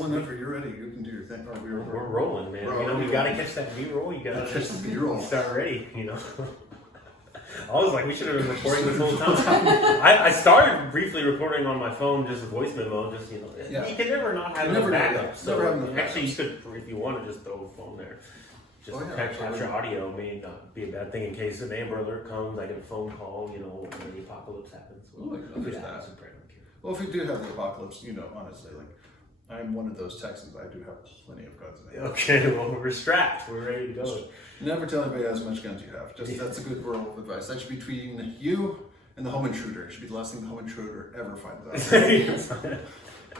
Whenever you're ready, you can do your thing. We're rolling, man. We gotta catch that B-roll. You gotta catch the B-roll. Start ready, I was like, we should have been recording this whole time. I started briefly recording on my phone, just voice memo, You can never not have a backup. Actually, you could, if you want to, just throw a phone there. Just capture audio may not be a bad thing in case an Amber Alert comes, I get a phone call, when the apocalypse happens. Well, if we do have the apocalypse, honestly, I'm one of those Texans. I do have plenty of guns. Okay, well, we're strapped. We're ready to go. Never tell anybody how much guns you have. That's a good rule of advice. That should be between you and the home intruder. It should be the last thing the home intruder ever finds out.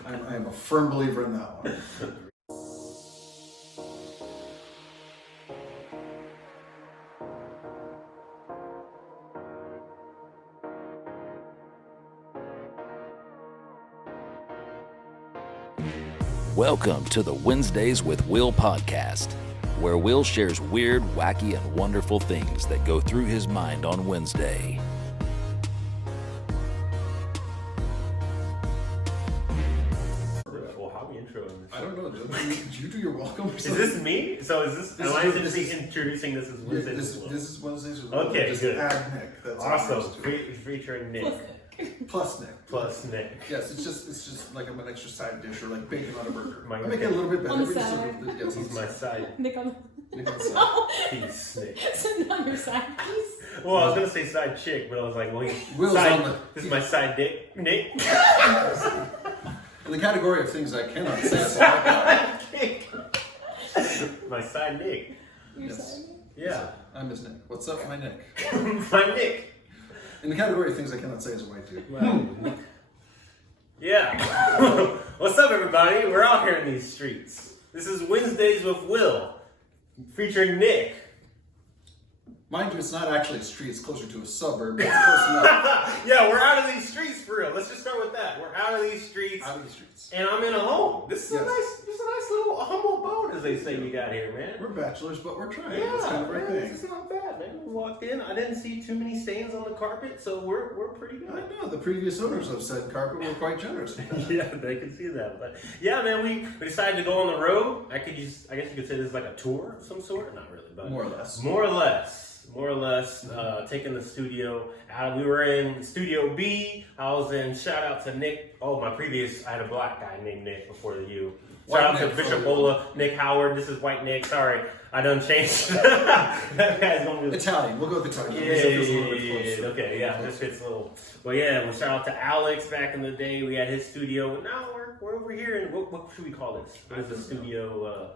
I am a firm believer in that one. Welcome to the Wednesdays with Will podcast, where Will shares weird, wacky, and wonderful things that go through his mind on Wednesday. Well, how are we introing this? I don't know. Did you do your welcome? Is this me? So am I introducing this as Wednesdays? This is Wednesdays with Will. Okay, just good. Add Nick. That's awesome. Featuring Nick. Plus Nick. Yes, it's just like I'm an extra side dish or like bacon on a burger. I make okay. it a little bit better. On the side. Yes, he's my side. Nick on the side. He's Nick. Sitting on your side piece. Well, I was gonna say side chick, but I was like, Will's side, this is my side dick, Nick. In the category of things I cannot say, that's all I got. My side Nick. Your side Nick? Yeah. I'm his Nick. What's up, my Nick? My Nick. In the category of things I cannot say as a white dude. Yeah. What's up, everybody? We're out here in these streets. This is Wednesdays with Will, featuring Nick. Mind you, it's not actually a street. It's closer to a suburb. It's close enough. Yeah, we're out of these streets for real. Let's just start with that. We're out of these streets. And I'm in a home. This is a nice little humble abode, as they say you got here, man. We're bachelors, but we're trying. Yeah, That's kind of our thing. This is not bad, man. We walked in. I didn't see too many stains on the carpet, so we're pretty good. I know. The previous owners of said carpet were quite generous. Yeah, they can see that. But yeah, man, we decided to go on the road. I guess you could say this is like a tour of some sort. Not really, but more or less. Taking the studio out. We were in Studio B. I was in, shout out to Nick. I had a black guy named Nick before you. Shout out to Bishop Ola, Nick Howard. This is White Nick. Sorry, I done changed. That guy's gonna be Italian. We'll go with Italian. Yeah. Okay, yeah, this fits a little. Well, yeah, we shout out to Alex back in the day. We had his studio. Now we're over here. And what should we call this? What is the studio?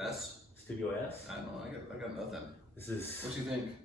S. Studio S. I don't know. I got nothing. This is. What do you think?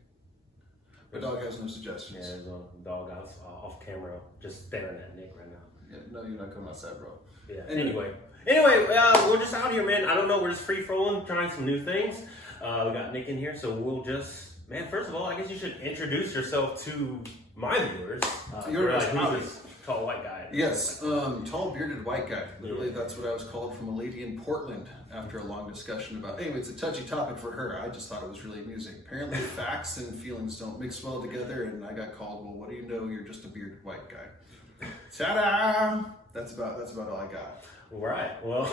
My dog has no suggestions. Yeah, there's a dog off camera just staring at Nick right now. Yeah, no, you're not coming outside, bro. Yeah. Anyway, we're just out here, man. I don't know. We're just free rolling, trying some new things. We got Nick in here, so we'll just, man. First of all, I guess you should introduce yourself to my viewers. You're like, who's this tall white guy? Yes, tall bearded white guy. Literally, that's what I was called from a lady in Portland after a long discussion about. Anyway, it's a touchy topic for her. I just thought it was really amusing. Apparently, facts and feelings don't mix well together, and I got called. Well, what do you know? You're just a bearded white guy. Ta-da! That's about all I got. Right. Well,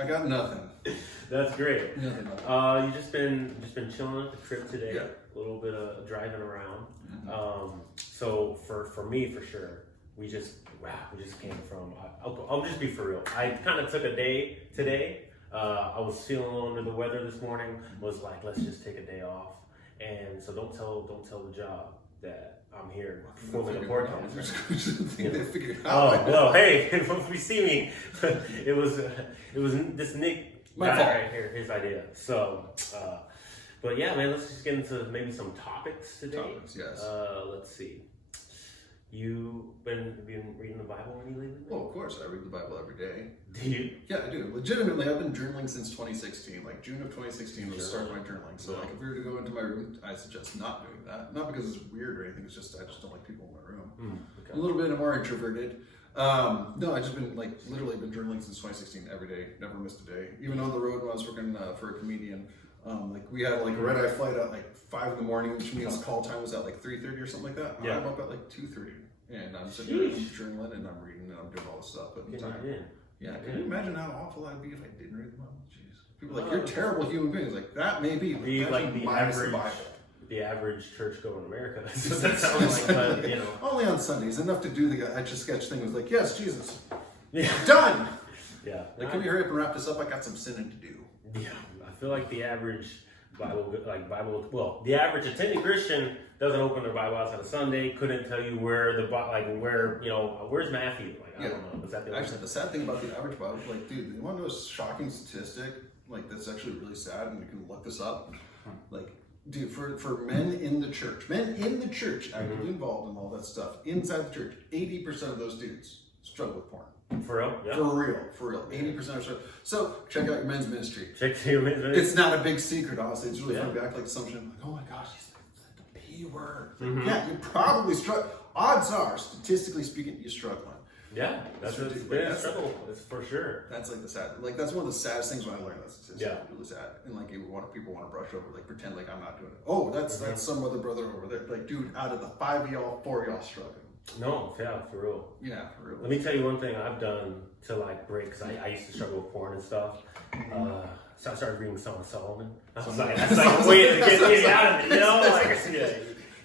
I got nothing. That's great. Nothing. You just been chilling at the crib today. Yeah. A little bit of driving around. Mm-hmm. So for me, for sure, we just came from. I'll just be for real. I kind of took a day today. I was feeling under the weather this morning. Was like, let's just take a day off. And so don't tell the job that I'm here filming a podcast. They figured out. Oh well, hey, if we see me, it was this Nick guy right here, his idea. So, but yeah, man, let's just get into maybe some topics today. Yes. Let's see. You been reading the Bible any lately? Well, of course, I read the Bible every day. Do you? Yeah, I do. Legitimately, I've been journaling since 2016. Like June of 2016 was the start of my journaling. So, like, if we were to go into my room, I suggest not doing that. Not because it's weird or anything. It's just I just don't like people in my room. Okay. I'm a little bit more introverted. No, I just been literally been journaling since 2016 every day. Never missed a day. Even on the road when I was working for a comedian. We had a red-eye flight at 5 in the morning, which means call time was at 3:30 or something like that. Yeah. I'm up at 2:30, and I'm sitting there, I'm journaling, and I'm reading, and I'm doing all this stuff. But Yeah, can you imagine how awful that'd be if I didn't read the Bible? Jeez. People are like, you're terrible human beings. Like, that may be, but like the average churchgoer in America. That's what that sounds like, but, you know. Only on Sundays. Enough to do the Etch-a-Sketch thing was like, yes, Jesus. Yeah. Done! Yeah. Like, can we hurry up and wrap this up? I got some sinning to do. Yeah. I feel like the average the average attending Christian doesn't open their Bible outside of Sunday, couldn't tell you where's Matthew? Like, I don't know. Is that Actually, the sad thing about the average Bible, like, dude, you want to know a shocking statistic? Like, that's actually really sad, and you can look this up. Like, dude, for men in the church, actively involved in all that stuff, inside the church, 80% of those dudes struggle with porn. For real? Yeah. For real. 80% or so. So, check out your men's ministry. Check your men's ministry. It's not a big secret, honestly. It's really fun to act like assumption. Like, oh my gosh, he's like the P word. Yeah, you probably struggle. Odds are, statistically speaking, you're struggling. Yeah, that's a struggle. It's for sure. That's like that's one of the saddest things when I learned that statistic. Yeah. Really sad. And like people want to brush over, like pretend like I'm not doing it. Oh, that's some other brother over there. Like, dude, out of the 5 of y'all, 4 of y'all struggling. No, yeah, for real. Yeah, for real. Let me tell you one thing I've done to like break, because I used to struggle with porn and stuff. So I started reading Song of Solomon. That's like a way to get out of it, you know? Like,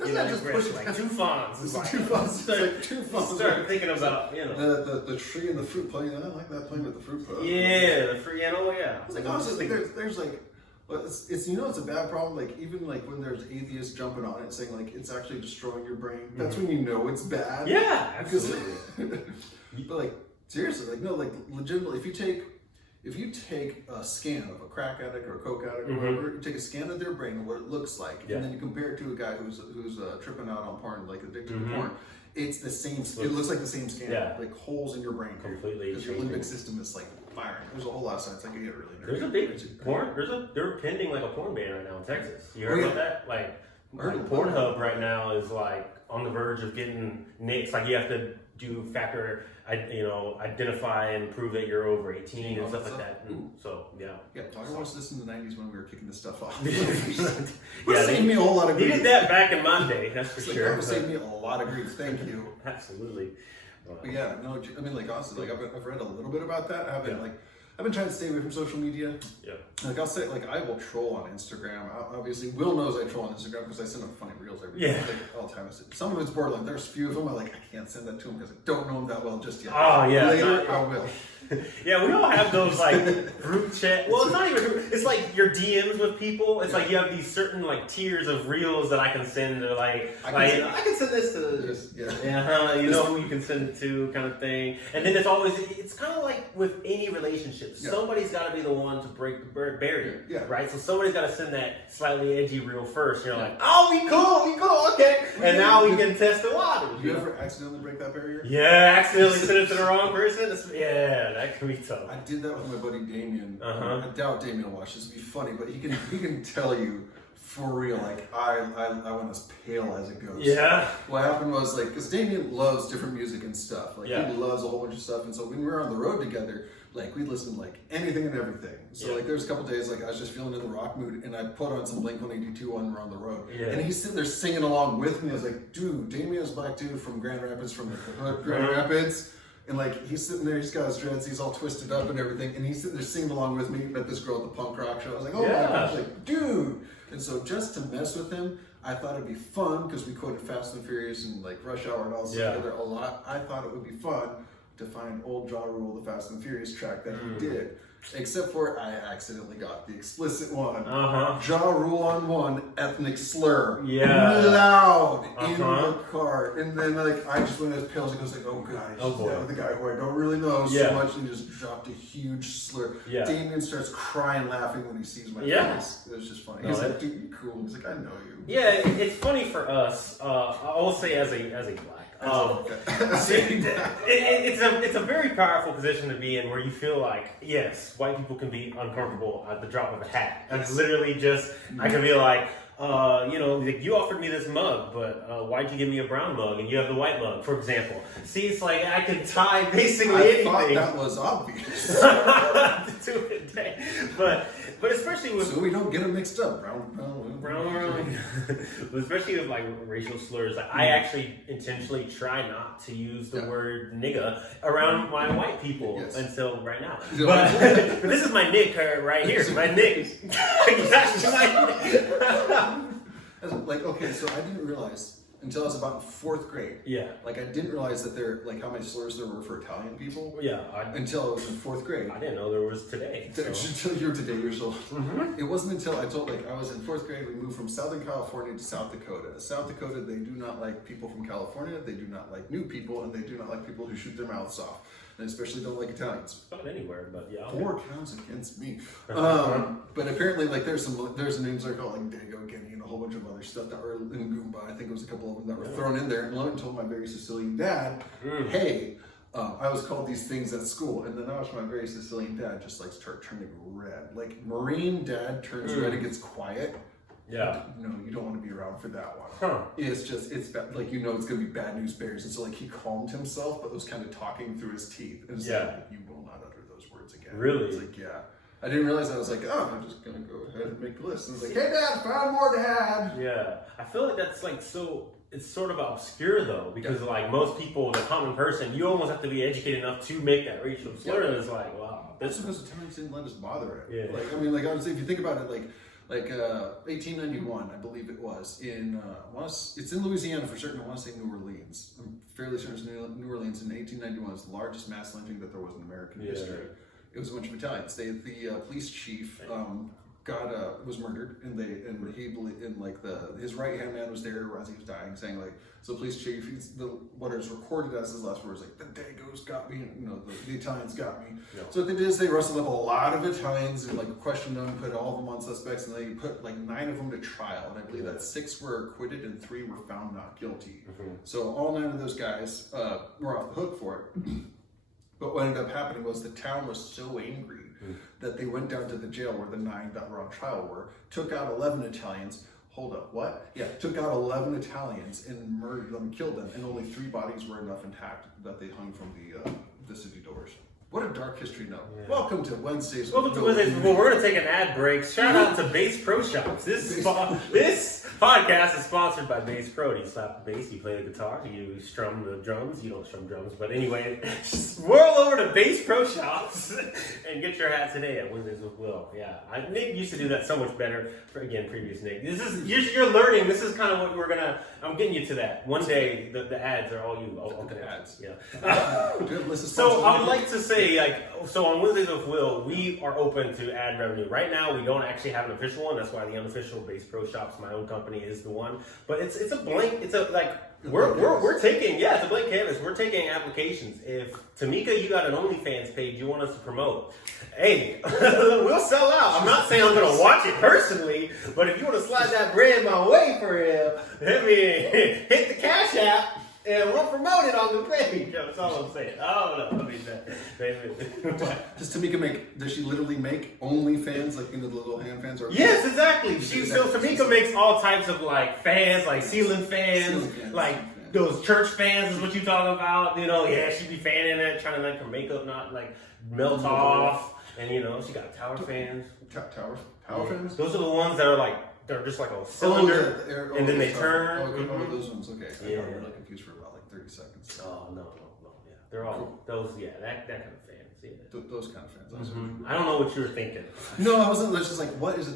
you know, just push like 2 fonts. It's like 2 fonts. It's like 2 fonts. Start thinking about, you know. The tree and the fruit playing. I like that playing with the fruit. Yeah, the fruit. Yeah. It's like, honestly, there's like, but it's you know, it's a bad problem. Like, even like when there's atheists jumping on it saying like it's actually destroying your brain. That's when you know it's bad. Yeah, absolutely. But like seriously, like no, like legitimately, if you take a scan of a crack addict or a coke addict or whatever, you take a scan of their brain and what it looks like, and then you compare it to a guy who's tripping out on porn, like addicted to porn. It's the same. It looks like the same scan. Yeah. Like holes in your brain. Completely. Because your limbic system is like firing. There's a whole lot of science. I can get really nerdy. There's a big porn. They're pending like a porn ban right now in Texas. You heard about that? Like Pornhub right now is like on the verge of getting nixed. Like you have to do identify and prove that you're over 18 and stuff like that. So talk about this in the 90s when we were kicking this stuff off. Saved me a whole lot of grief. They did that back in my day, that's for sure. That would save me a lot of grief. Thank you. Absolutely. But yeah, no, I mean, like honestly, like I've read a little bit about that. I've been trying to stay away from social media. Yeah. Like I'll say, like I will troll on Instagram. Obviously, Will knows I troll on Instagram because I send him funny reels every day. Like, all the time. Some of it's borderline. There's a few of them I can't send that to him because I don't know him that well just yet. Oh yeah. Later, I will. Yeah, we all have those like group chat. Well, it's not even group. It's like your DMs with people. It's like you have these certain like tiers of reels that I can send to I can send this to you know who you can send it to, kind of thing. And then it's kind of like with any relationship. Somebody's got to be the one to break the barrier. Yeah. Right. So somebody's got to send that slightly edgy reel first. You're like, oh, we cool, okay. And now we can test the water. Do you ever accidentally break that barrier? Yeah, accidentally send it to the wrong person. That can be tough. I did that with my buddy Damien. I doubt Damien will watch this. It'd be funny, but he can tell you for real. Like I went as pale as it goes. Yeah. What happened was because Damien loves different music and stuff. He loves a whole bunch of stuff, and so when we were on the road together, we listened to anything and everything. So there's a couple days I was just feeling in the rock mood, and I put on some Blink-182 when we're on the road. Yeah. And he's sitting there singing along with me. I was like, dude, Damien's black dude from Grand Rapids, from the hood, Grand Rapids. And he's sitting there, he's got his dreads, he's all twisted up and everything, and he's sitting there singing along with me. Met this girl at the punk rock show. I was like, oh my gosh, dude. And so just to mess with him, I thought it'd be fun because we quoted Fast and Furious and Rush Hour and all this together a lot. I thought it would be fun to find old Ja Rule, the Fast and Furious track that he did. Except for I accidentally got the explicit one. Ja Rule on one, ethnic slur. Yeah. Loud in the car. And then I just went as pale as it goes oh god, the guy who I don't really know so much, and just dropped a huge slur. Yeah. Damien starts crying laughing when he sees my face. It was just funny. He's like, dude, you're cool. He's like, I know you. Yeah, it's funny for us. I will say as a black. It's a very powerful position to be in where you feel like, yes, white people can be uncomfortable at the drop of a hat. It's literally just, I can be like, you offered me this mug, but why'd you give me a brown mug and you have the white mug, for example? See, it's I can tie basically anything. I thought that was obvious. to it today. But especially with so we don't get them mixed up. Brown. But especially with like racial slurs, like, I actually intentionally try not to use the word nigga around my white people until right now. But this is my nick right here. My nick. Like, okay, so I didn't realize until I was about in 4th grade. Yeah. Like, I didn't realize that like how many slurs there were for Italian people. Yeah. Until I was in 4th grade. I didn't know there was today. So. Until you were today years old. Mm-hmm. It wasn't until I was in 4th grade, we moved from Southern California to South Dakota. South Dakota, they do not like people from California, they do not like new people, and they do not like people who shoot their mouths off. And especially don't like Italians. Not anywhere, but yeah. 4 counts against me. But apparently, like, there's names that are called like Dago, Kenny, and a whole bunch of other stuff that were in Goomba. I think it was a couple of them that were thrown in there. And Logan told my very Sicilian dad, hey, I was called these things at school. And then I watched my very Sicilian dad just like start turning red. Like, Marine dad turns red and gets quiet. Yeah. No, you don't want to be around for that one. Huh. It's bad, like, it's going to be bad news bears. And so, like, he calmed himself, but was kind of talking through his teeth. And it's like, you will not utter those words again. Really? It's like, yeah. I didn't realize I was like, oh, I'm just going to go ahead and make the list. And it's like, hey, Dad, found more, Dad. Yeah. I feel like that's like it's sort of obscure though, because like most people, the common person, you almost have to be educated enough to make that racial slur. And it's like, wow. That's because Italians didn't let us bother it. Yeah. Like, I mean, like, honestly, if you think about it, like 1891, I believe it was, it's in Louisiana for certain, I want to say New Orleans. I'm fairly certain it's New Orleans. In 1891, it was the largest mass lynching that there was in American history. It was a bunch of Italians. The police chief was murdered, and he believed in like his right hand man was there as he was dying, saying like, so police chief, what is recorded as his last words, like, the Dagos got me, the Italians got me. Yeah. So what they did is they rustled up a lot of Italians and like questioned them, put all of them on suspects, and they put like 9 of them to trial, and I believe that 6 were acquitted and 3 were found not guilty. Mm-hmm. So all 9 of those guys were off the hook for it. But what ended up happening was the town was so angry that they went down to the jail where the 9 that were on trial were, took out 11 Italians. Hold up, what? Yeah, took out 11 Italians and murdered them, killed them, and only 3 bodies were enough intact that they hung from the city doors. What a dark history note. Yeah. Welcome to Wednesdays. Welcome to Wednesdays. Well, we're going to take an ad break. Shout out to Bass Pro Shops. This podcast is sponsored by Bass Pro. You slap the bass, you play the guitar, you strum the drums. You don't strum drums, but anyway, whirl over to Bass Pro Shops and get your hat today at Wednesdays with Will. Yeah, Nick used to do that so much better. Again, previous Nick. You're learning. This is kind of what I'm getting you to that. One day, the ads are all you. The ads. Yeah. Good. So I would like to say, so on Wednesdays with Will, we are open to ad revenue. Right now, we don't actually have an official one. That's why the unofficial Bass Pro Shops, my own company, is the one. But it's a blank. It's a we're taking it's a blank canvas. We're taking applications. If Tamika, you got an OnlyFans page you want us to promote, hey, we'll sell out. I'm not saying I'm gonna watch it personally, but if you want to slide that bread my way for real, hit the Cash App. And we'll promote it on the page. That's all I'm saying. I don't know. Does Tamika does she literally make OnlyFans, like, the little hand fans? Or yes, exactly. Tamika makes all types of like fans, like ceiling fans, those church fans is what you talking about. She be fanning it, trying to make her makeup not like melt off. And she got tower fans. Tower fans? Those are the ones that are like, they're just like a cylinder, and then they turn. Those ones, okay. I got really confused for about like 30 seconds. Oh, no, yeah. They're all, those, that kind of fans, yeah. Those kind of fans. I don't know what you were thinking. No, I wasn't, just like, what is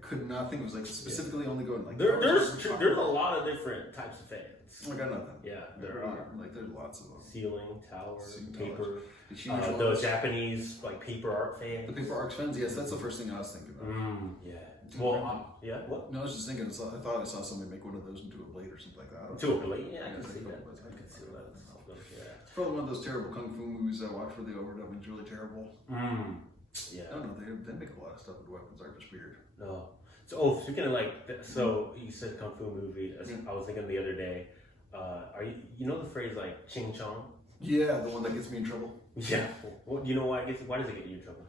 could not think, it was like specifically only going like... There's a lot of different types of fans. I got nothing. Yeah, there are. Like, there's lots of them. Ceiling, towers, paper. The Japanese, paper art fans. The paper art fans, yes, that's the first thing I was thinking about. Yeah. Well, what? No, I was just thinking, I thought I saw somebody make one of those into a blade or something like that. To a blade? Yeah, I can see that. It's probably one of those terrible kung fu movies I watch where they overdub and it's really terrible. Yeah. I don't know, they make a lot of stuff with weapons, are just weird. No. So, speaking of so you said kung fu movie, I was thinking the other day, you know the phrase like ching chong? Yeah, the one that gets me in trouble. Yeah. Well, you know why does it get you in trouble?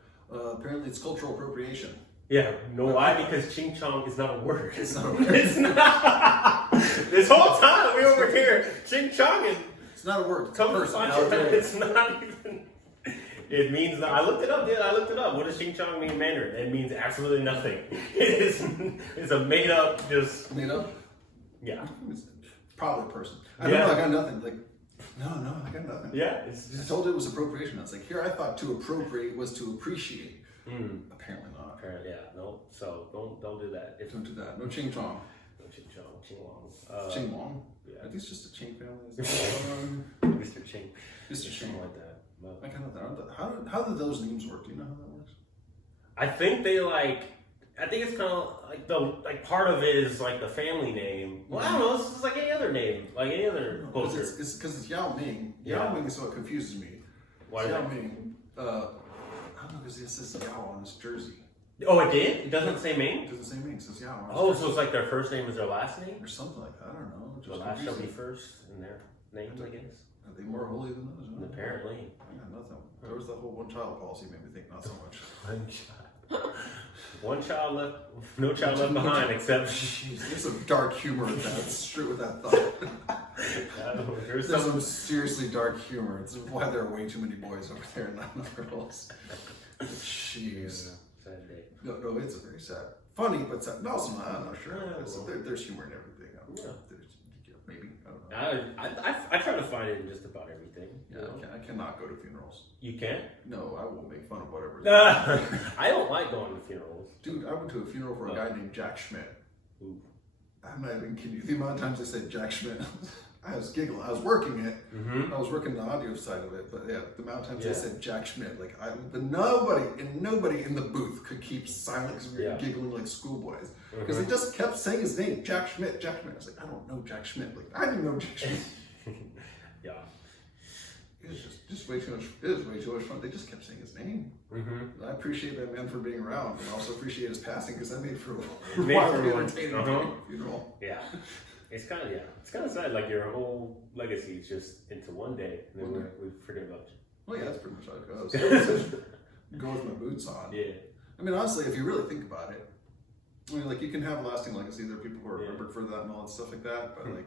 Apparently it's cultural appropriation. Yeah, why? Because ching chong is not a word. It's not a word. It's not. This whole time we over here, ching chong is. It's not a word. It's not even. It means, I looked it up, dude. I looked it up. What does Ching Chong mean in Mandarin? It means absolutely nothing. It's a made up, just. Made up? Yeah. Probably a person. I don't know, I got nothing. Like, no, I got nothing. Yeah. It's just... I told it was appropriation. I was like, here I thought to appropriate was to appreciate. Apparently not. Apparently, yeah. No. So don't do that. Don't do that. No Ching Chong. No Ching Chong. Ching Long. Ching Long? Yeah. I think it's just a Ching family. Mr. Ching. Mr. Ching. Something like that. But I kind of how do those names work? Do you know how that works? I think they I think it's kind of like part of it is like the family name. Well, I don't know. It's just like any other name, like any other culture. It's because it's Yao Ming. Yeah. Yao Ming is what confuses me. Why Yao Ming. I don't know because it says Yao on his jersey. Oh, it did? It doesn't say Ming? It doesn't say Ming. It says Yao on his Oh, jersey. so it's like their first name is their last name? Or something like that. I don't know. The last shall be first in their names, I guess. Are they more holy than those? No? Apparently. I got nothing. There was the whole one-child policy made me think not so much. One child left, no child left behind, except. Jeez, there's some dark humor with that. Straight with that thought. There's some seriously dark humor. It's why there are way too many boys over there and not enough girls. Jeez. Sad day. No, it's a very sad. Funny, but sad. No, it's not. I'm not sure. There's humor in everything. Maybe. I don't know. I try to find it in just about everything. Yeah, I cannot go to funerals. You can't? No, I will make fun of whatever. I don't like going to funerals. Dude, I went to a funeral for a guy named Jack Schmidt. Ooh. I'm not even kidding you. The amount of times I said Jack Schmidt, I was giggling. I was working it. I was working the audio side of it. But yeah, the amount of times I said Jack Schmidt, but nobody in the booth could keep silent because we were giggling like schoolboys. Because they just kept saying his name, Jack Schmidt, Jack Schmidt. I was like, I don't know Jack Schmidt. Like, I didn't know Jack Schmidt. Yeah. It was just way too much. It was way too much fun. They just kept saying his name. I appreciate that man for being around, and also appreciate his passing because that made for a wildly entertaining funeral. Yeah, it's kind of sad. Like your whole legacy is just into one day, and then we forget about you. Well, yeah, that's pretty much how it goes. Go with my boots on. Yeah. I mean, honestly, if you really think about it, I mean, like you can have a lasting legacy. There are people who are remembered for that and all that stuff like that, but like.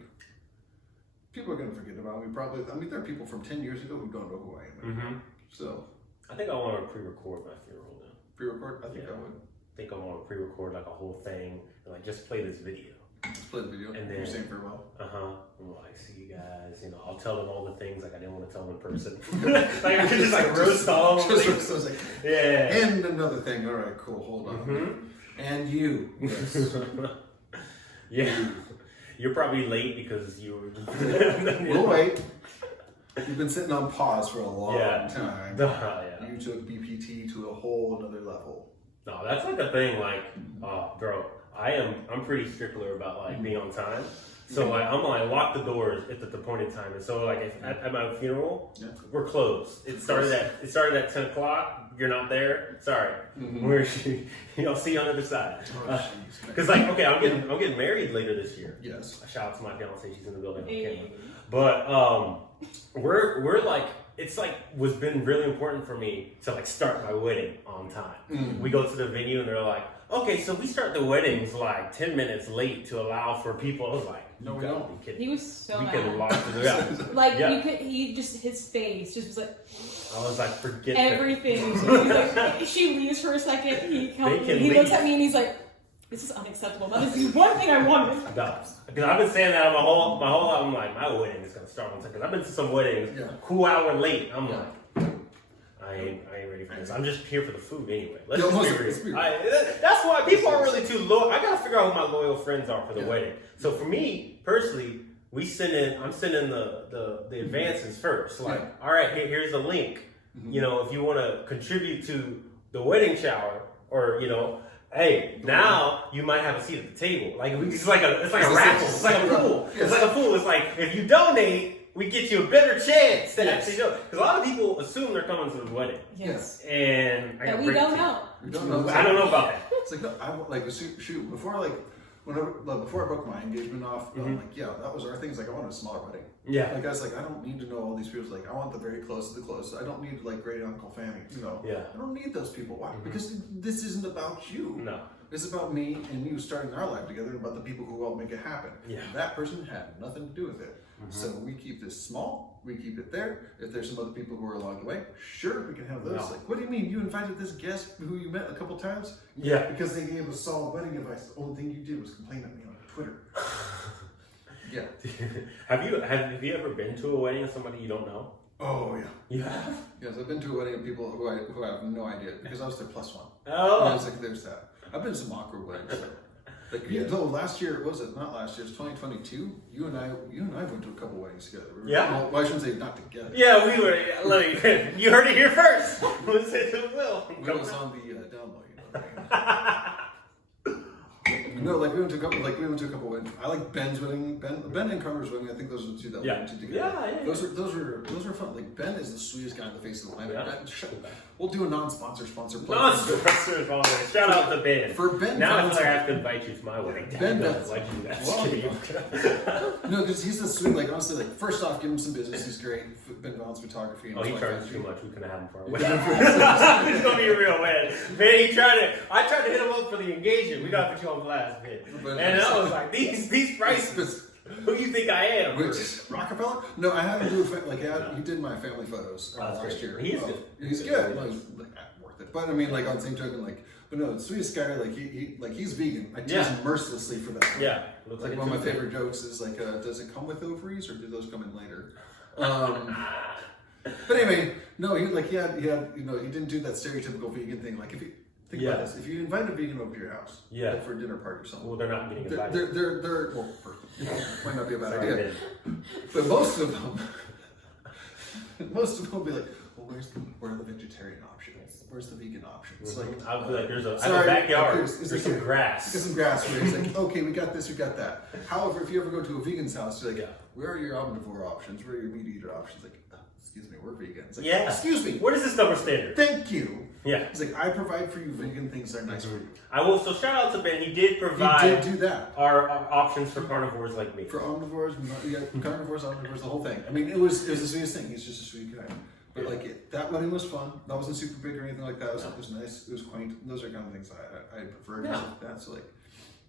People are going to forget about me probably. I mean, there are people from 10 years ago who don't know who I am. So. I think I want to pre-record my funeral now. Pre-record? I think I would. I think I want to pre-record like a whole thing and like just play this video. Just play the video and then you're saying farewell. I'm like, see you guys. You know, I'll tell them all the things like I didn't want to tell them in person. Like I could just like roast all. Like, yeah. And another thing. All right, cool. Hold on. And you. Yes. Yeah. You're probably late because you were. We'll wait. You've been sitting on pause for a long time. You took BPT to a whole another level. No, that's like a thing. Like, bro, I'm pretty stickler about like being on time. So like I'm like lock the doors at the appointed time. And so like if at my funeral, we're closed. It started at 10 o'clock. You're not there. Sorry. I'll see you on the other side. Because like okay, I'm getting married later this year. Yes. Shout out to my fiance. She's in the building on camera. But we're like it's like was been really important for me to like start my wedding on time. We go to the venue and they're like, okay, so we start the weddings like 10 minutes late to allow for people. I was like, no, we don't. He was so mad. Can lock it out. Like you could, his face just was like. I was like, forget everything. Like, she leaves for a second. He looks at me and he's like, "This is unacceptable. That is the one thing I wanted." Because I've been saying that my whole life. I'm like, my wedding is gonna start on time. Because I've been to some weddings, cool hour late. I'm like. I ain't ready for this. I'm just here for the food anyway. Let's just be real. That's why people are really too loyal. I gotta figure out who my loyal friends are for the wedding. So for me personally, I'm sending the advances first. Like, all right, here's a link. You know, if you want to contribute to the wedding shower, or you know, hey, now you might have a seat at the table. Like it's like a raffle. It's like a pool. It's like a pool. It's like if you donate. We get you a better chance to actually know. Because a lot of people assume they're coming to the wedding. Yes. And we don't know. We don't know. I don't know about that. It's like, shoot, before I broke my engagement off, I'm like, yeah, that was our thing. It's like, I wanted a smaller wedding. Yeah. Like, I was like, I don't need to know all these people. Like, I want the very close of the close. I don't need, like, great Uncle Fanny, you know. Yeah. I don't need those people. Why? Because this isn't about you. No. It's about me and you starting our life together and about the people who help make it happen. Yeah. That person had nothing to do with it. So we keep this small, we keep it there. If there's some other people who are along the way, sure, we can have those. No. Like, what do you mean? You invited this guest who you met a couple times? Yeah. Because they gave us solid wedding advice. The only thing you did was complain at me on Twitter. Yeah. Have you ever been to a wedding of somebody you don't know? Oh, yeah. You have? Yes, I've been to a wedding of people who I have no idea because I was their +1. Oh. And I was like, there's that. I've been to some awkward weddings. Like, last year, was it not last year? It's 2022. You and I went to a couple weddings together. Yeah. Well, I shouldn't say not together. Yeah, we were. You heard it here first. Let's say to Will. Will was on the down low, you know what I mean? No, like we went to a couple weddings. I like Ben's wedding. Ben and Carter's wedding. I think those are the two that we went to together. Yeah. Those were fun. Like Ben is the sweetest guy on the face of the planet. Yeah. We'll do a non-sponsor sponsor. Shout out to Ben. For Ben, now I feel like I have to invite you to my wedding. Ben, no, because he's the sweet. Like honestly, like first off, give him some business. He's great. Ben Valance photography. And he charges too much. We couldn't have him for our wedding. It's gonna be a real wedding. Man, I tried to hit him up for the engagement. We gotta put you on blast, man. And I was like, these prices. Who do you think I am? Which Rockefeller? No, I had him do he did my family photos last year. He's good. He's good. Like, worth it. But I mean, like on the same token, but no, the sweetest guy. Like he's vegan. I tease him mercilessly for that. Yeah. Looks like one of my favorite jokes is like, does it come with ovaries or do those come in later? But anyway, no, he had he didn't do that stereotypical vegan thing. Like think about this. If you invite a vegan over to your house, like for a dinner party or something. Well, they're not getting invited. They're might not be a bad idea. But most of them will be like, well, where are the vegetarian options? Where's the vegan options? Mm-hmm. Like, I'll be like, I have a backyard. There's some grass. There's some grass where it's like, okay, we got this, we got that. However, if you ever go to a vegan's house, you're like, where are your omnivore options? Where are your meat eater options? Like, excuse me, we're vegans. Like, excuse me. What is this double standard? Thank you. Yeah. It's like, I provide for you vegan things that are nice for you. I will. So shout out to Ben. He did provide. He did do that. Our options for carnivores like me. For omnivores, carnivores, omnivores, the whole thing. I mean, it was the sweetest thing. He's just a sweet guy. But like that wedding was fun. That wasn't super big or anything like that. It was nice. It was quaint. Those are kind of things I prefer. Yeah. Like that. So like,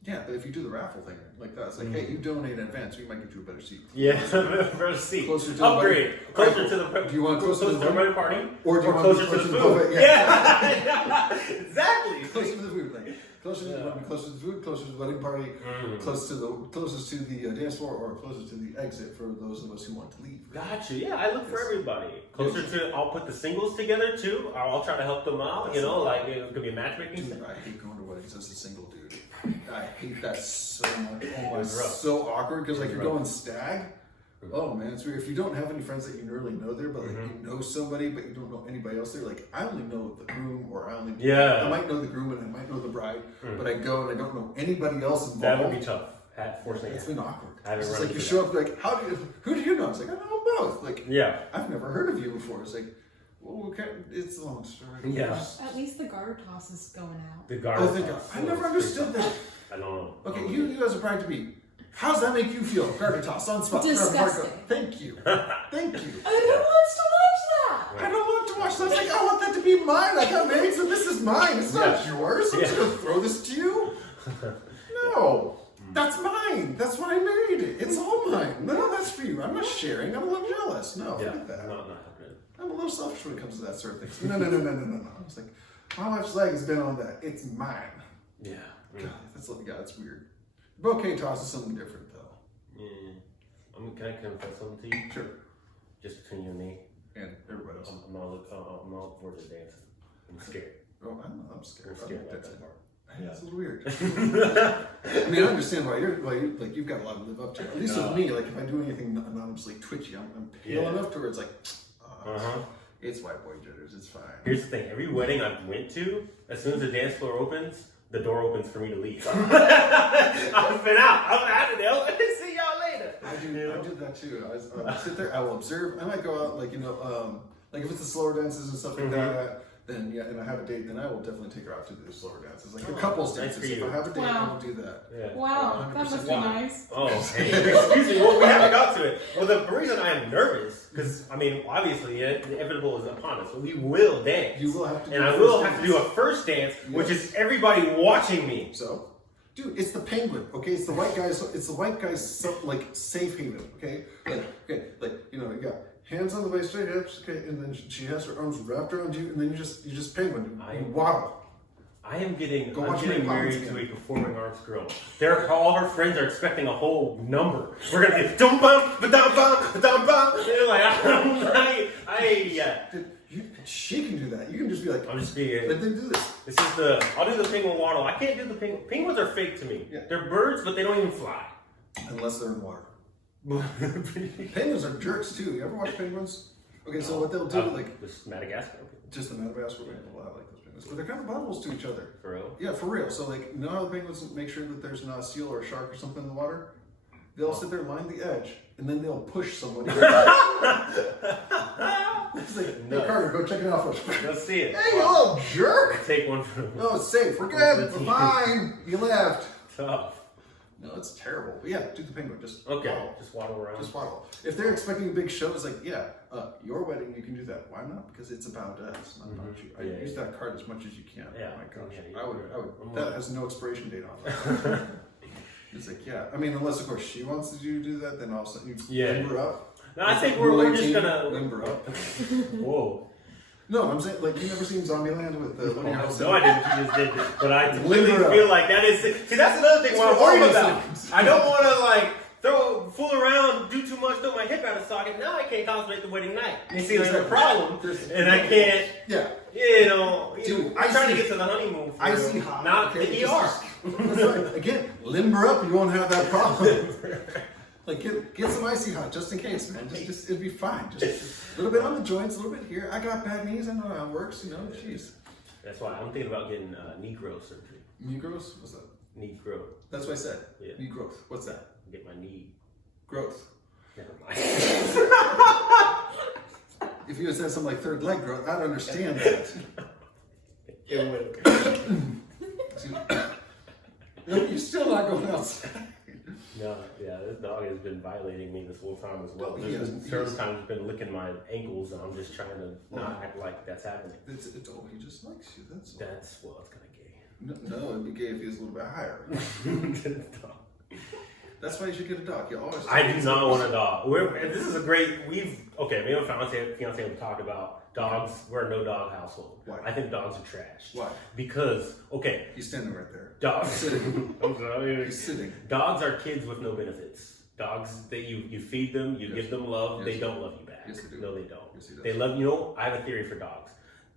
yeah. But if you do the raffle thing like that, it's like, hey, you donate in advance, we might get you a better seat. Yeah, better seat. Closer to upgrade. Closer to the. Do you want closer to the wedding party, or do you want closer to the food? Yeah. Exactly. Closer to the food thing. Closer to the food, closer to the wedding party, closest to the dance floor, or closest to the exit for those of us who want to leave. Gotcha. Yeah, I look for everybody. Closer to, I'll put the singles together too. I'll try to help them out. You know, like it could be a matchmaking thing. I hate going to weddings as a single dude. I hate that so much. Oh, it's so awkward because like you're going stag. Oh man, it's weird. If you don't have any friends that you really know there, but like you know somebody, but you don't know anybody else there, like I only know the groom, or I might know the groom and I might know the bride, but I go and I don't know anybody else involved. That would be tough. Fortunately, it's been awkward. It's like you show up like, who do you know? It's like I know both. Like I've never heard of you before. It's like, well, okay, it's a long story. Yeah. At least the garter toss is going out. The garter toss. I never understood that. I don't know. Okay, you as a bride to be. How does that make you feel? Garter toss on spot. Disgusting. Thank you. Thank you. Who wants to watch that? I don't want to watch that. It's like, I want that to be mine. I got married, so this is mine. It's not yours. I'm just going to throw this to you. No. That's mine. That's why I married it. It's all mine. No, that's for you. I'm not sharing. I'm a little jealous. No, forget that. I'm a little selfish when it comes to that sort of thing. No. It's like, my wife's leg has been on that. It's mine. Yeah. God, that's weird. Bouquet toss is something different, though. Yeah. Can I confess something to you? Sure. Just between you and me. And everybody else. I'm not looking forward to dancing. I'm scared. Oh, I'm scared. I'm scared about that part. Yeah, it's a little weird. I mean, I understand why you've got a lot to live up to. At least with me, like if I do anything anonymously twitchy, I'm pale enough to where it's like, it's white boy jitters. It's fine. Here's the thing: every wedding I went to, as soon as the dance floor opens, the door opens for me to leave. I've been out. I'm out of there. See y'all later. I do that too. I sit there. I will observe. I might go out, like like if it's the slower dances and stuff like that. Then and I have a date, then I will definitely take her out to do slower dances, like the couples dances. Nice if I have a date, I will do that. Yeah. Wow, that must be nice. Oh, hey, excuse me. Well, we haven't got to it. Well, the reason I am nervous, because I mean, obviously, the inevitable is upon us. So we will dance. You will have to. And I will have to do a first dance, which is everybody watching me. So, dude, it's the penguin. Okay, it's the white guys. It's the white guys like safe haven. Okay, you got hands on the waist, straight hips, okay, and then she has her arms wrapped around you, and then you just penguin, you waddle. I'm getting Mary married to a performing arts girl. All her friends are expecting a whole number. We're gonna get dum bum, ba-dum bum, ba-dum bum. They're like, She can do that. You can just be like, I'm just being. Let them do this. I'll do the penguin waddle. I can't do the penguin. Penguins are fake to me. Yeah. They're birds, but they don't even fly. Unless they're in water. Penguins are jerks too. You ever watch penguins? Okay, so what they'll do, like this Madagascar. Just the Madagascar penguins. I like those penguins, but they're kind of buttholes to each other. For real? Yeah, for real. So like, you know how the penguins make sure that there's not a seal or a shark or something in the water? They'll sit there, line the edge, and then they'll push somebody. It's like, hey Carter, go check it out first. Let's see it. Hey, you little jerk! Take one from. No, it's safe. We're good. We're fine. You left. Tough. No, it's terrible. But yeah, do the penguin. Just waddle. Just waddle around. Just waddle. If they're expecting a big show, it's like, yeah, your wedding, you can do that. Why not? Because it's about us, not about you. I use that card as much as you can. Yeah. Oh my gosh. I would. That has no expiration date on it. It's like, yeah. I mean, unless, of course, she wants you to do that, then all of a sudden you limber up. No, I think we're just gonna limber up. Whoa. No, I'm saying, like, you never seen Zombieland with the Woody Harrelson? No, I didn't. You just did it. But I completely feel like that is. See, that's another thing what I'm worried about. I don't want to, like, fool around, do too much, throw my hip out of socket. Now I can't concentrate the wedding night. You see, there's a problem. And I can't. Yeah. You know, dude, I'm trying to get to the honeymoon. Icy hot. Not the ER. That's right. Again, limber up, you won't have that problem. Like, get some icy hot just in case, man. Just it'd be fine. Just a little bit on the joints, a little bit here. I got bad knees. I know how it works. You know, jeez. That's why I'm thinking about getting knee growth surgery. Knee growth? What's that? Knee growth. That's what I said. Yeah. Knee growth. What's that? Get my knee growth. Never mind. If you had said something like third leg growth, I'd understand that. No, you're still not going outside. No, yeah, this dog has been violating me this whole time as well. Certain times he's been licking my ankles, and I'm just trying to not act like that's happening. It's he just likes you. That's all. That's well, it's kind of gay. No, it'd be gay if he was a little bit higher. That's why you should get a dog. You always. I do not want a dog. This is a great. Me and fiance have talked about dogs. We're a no dog household. Why? I think dogs are trash. Why? Because he's standing right there. Dogs. He's sitting. I'm sorry. He's sitting. Dogs are kids with no benefits. Dogs that you feed them, you give them love. They don't love you back. Yes, they do. No, they don't. Yes, they love you. I have a theory for dogs.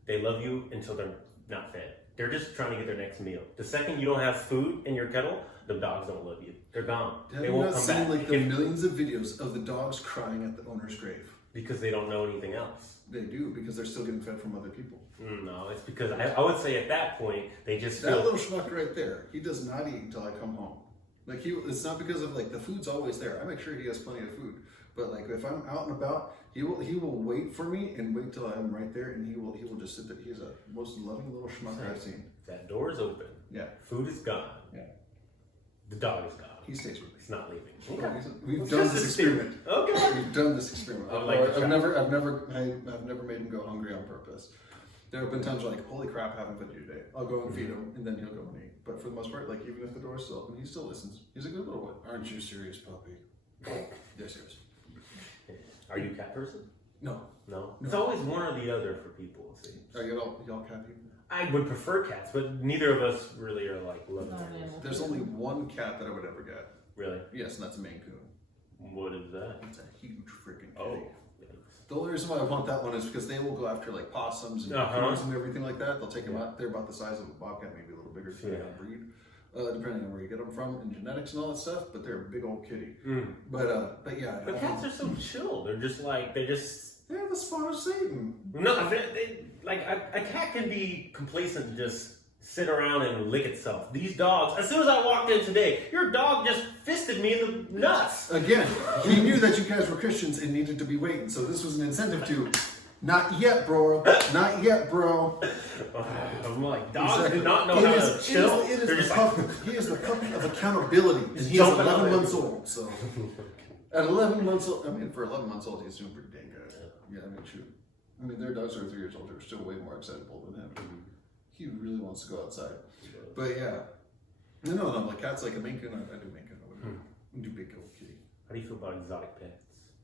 They love you until they're not fed. They're just trying to get their next meal. The second you don't have food in your kettle, the dogs don't love you. They're gone. Have they you won't not come seen back. Like the millions of videos of the dogs crying at the owner's grave? Because they don't know anything else. They do, because they're still getting fed from other people. No, it's because I would say at that point they just feel... That little schmuck right there, he does not eat until I come home. Like it's not because of like the food's always there. I make sure he has plenty of food. But like if I'm out and about, he will wait for me and wait till I'm right there, and he will just sit there. He's a most loving little schmuck I've seen. That door is open. Yeah. Food is gone. Yeah. The dog is gone. He stays with me. He's not leaving. Okay. We've done this experiment. Okay. We've done this experiment. I've never made him go hungry on purpose. There have been times where like, holy crap, haven't fed you today. I'll go and feed him, and then he'll go and eat. But for the most part, like even if the door's still open, he still listens. He's a good little boy. Aren't you serious, puppy? They're serious. Are you a cat person? No. It's always one or the other for people. See? Are y'all cat people? I would prefer cats, but neither of us really are like loving animals. There's only one cat that I would ever get. Really? Yes, and that's a Maine Coon. What is that? It's a huge freaking kitty. Oh. The only reason why I want that one is because they will go after like possums and raccoons and everything like that. They'll take them out. They're about the size of a bobcat, maybe a little bigger depending on breed, depending on where you get them from and genetics and all that stuff. But they're a big old kitty. But yeah. But cats are so chill. They're just like they're the spawn of Satan. No, like a cat can be complacent and just sit around and lick itself. These dogs, as soon as I walked in today, your dog just fisted me in the nuts. Again, he knew that you guys were Christians and needed to be waiting, so this was an incentive to, not yet, bro. Not yet, bro. I'm like, dogs do not know how to chill. He is the puppy of accountability, and he is 11 months old. So, at 11 months old, I mean, for 11 months old, he's doing pretty dang good. Yeah, I mean, shoot. I mean, their dogs are 3 years old. They're still way more excitable than him. He really wants to go outside. But yeah. No, like cats like a Maine Coon. I do Maine Coon. I do big old kitty. How do you feel about exotic pets?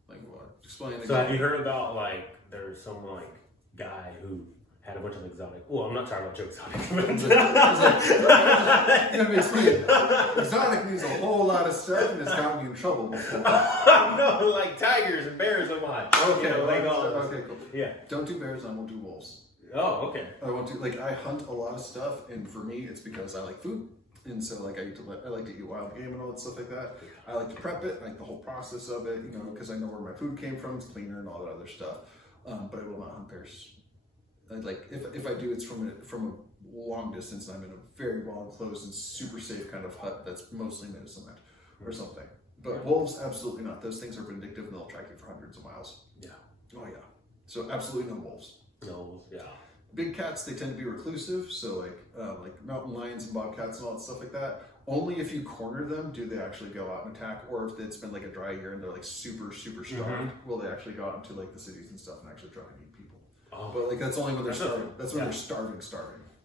Like what? Explain. So have you heard about like there's some like guy who had a bunch of exotic. Well, I'm not talking about jokes. Exotic means a whole lot of stuff, and it's gotten you in trouble before. No, like tigers and bears and what? Okay, okay, cool. Yeah. Don't do bears. I won't do wolves. Oh, okay. I want to I hunt a lot of stuff, and for me, it's because I like food, and so like I like to eat wild game and all that stuff like that. I like to prep it, like the whole process of it, because I know where my food came from. It's cleaner and all that other stuff. But I will not hunt bears. Like if I do, it's from a long distance, and I'm in a very well enclosed and super safe kind of hut that's mostly made of cement or something. But wolves, absolutely not. Those things are vindictive and they'll track you for hundreds of miles. Yeah. Oh yeah. So absolutely no wolves. No, yeah. Big cats, they tend to be reclusive. So like mountain lions and bobcats and all that stuff like that. Only if you corner them do they actually go out and attack, or if it's been like a dry year and they're like super starved, will they actually go out into like the cities and stuff and actually try and eat people. Oh. But like that's only when they're starving. That's when they're starving.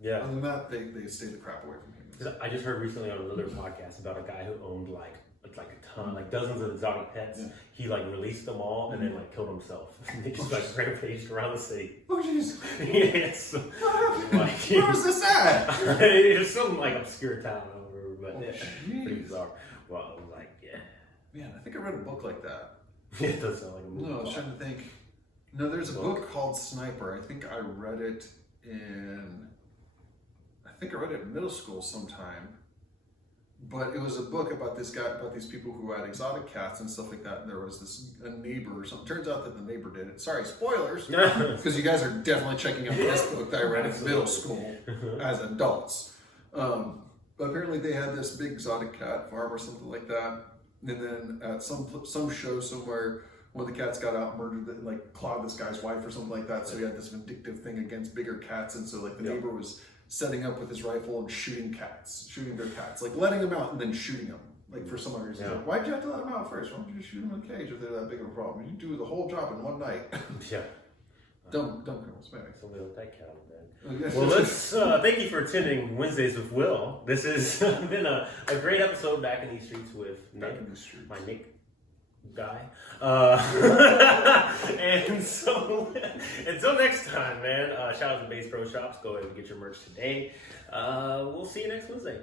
Yeah. Other than that, they stay the crap away from humans. I just heard recently on another podcast about a guy who owned like a ton, like dozens of exotic pets. Yeah. He like released them all and then like killed himself. He just like rampaged around the city. Oh jeez. Yes. Where was this at? It's some like obscure town over, but pretty bizarre. Well, I was like, yeah. Man, I think I read a book like that. It does sound like a movie. No, I was trying to think. No, there's a book called Sniper. I think I read it in middle school sometime. But it was a book about this guy, about these people who had exotic cats and stuff like that. And there was a neighbor or something. Turns out that the neighbor did it. Sorry, spoilers. Because you guys are definitely checking out this book that I read in middle school as adults. But apparently they had this big exotic cat farm or something like that. And then at some show somewhere, one of the cats got out, murdered, like clawed this guy's wife or something like that. So he had this vindictive thing against bigger cats. And so like the neighbor was setting up with his rifle and shooting their cats, like letting them out and then shooting them, like for some reason. Like, why'd you have to let them out first? Why don't you just shoot them in a cage if they're that big of a problem? You do the whole job in one night. Yeah. Dumb criminals, maybe. Somebody with that cat, man. Well, let's thank you for attending Wednesdays with Will. This has been a great episode back in these streets with Nick, my Nick guy. And so until next time, man, shout out to Bass Pro Shops. Go ahead and get your merch today. We'll see you next Wednesday.